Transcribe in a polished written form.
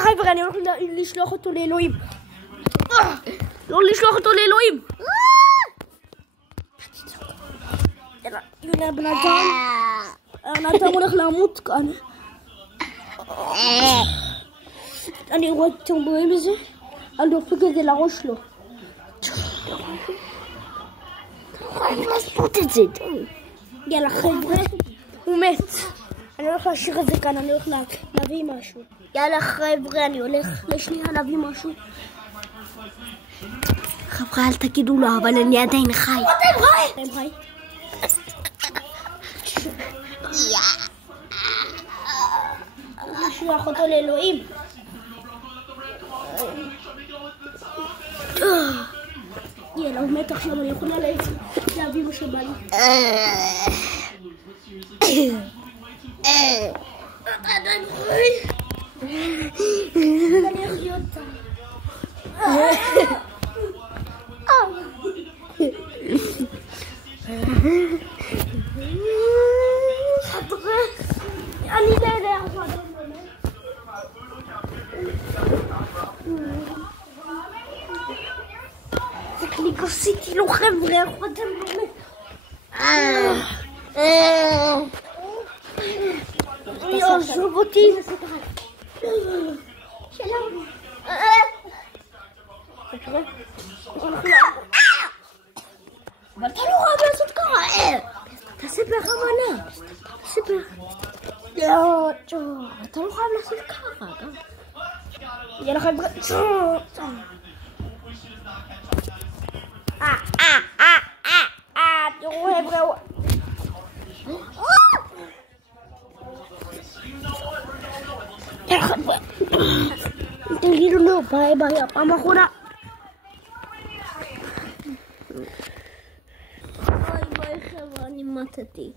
חבר'ה, אני הולך לשלוח אותו לאלוהים. לא לשלוח אותו לאלוהים. הנה בן אדם. בן אדם הולך למות כאן. אני רואה, אתם רואים את זה? אני דופק את זה לראש שלו. אני לא אספוט את זה. יאללה חבר'ה, הוא מת. אני הולך להשאיר את זה כאן, אני הולך להביא משהו. יאללה חבר'ה, אני הולך לשנייה להביא משהו. חבר'ה, אל תגידו לו, אבל אני עדיין חי. אתם חי? לשלוח אותו לאלוהים. יאללה, הוא מת עכשיו, אני יכולה להביא מה שבא לי. אתה עדיין חי? אני אחיה אותה. אני לא יודע מה אתה אומר. זה קליק עשיתי לו חבר'ה, איך אתם באמת? עזוב אותי. שלום. אבל אתה לא חייב לעשות ככה. תעשה ברמנה. תעשה ברמנה. לא, אתה לא חייב לעשות ככה. יאללה חבר'ה. תראו חבר'ה. יאללה חבר'ה. תגידו לו ביי ביי, הפעם האחרונה. ביי ביי חבר'ה, אני מתתי.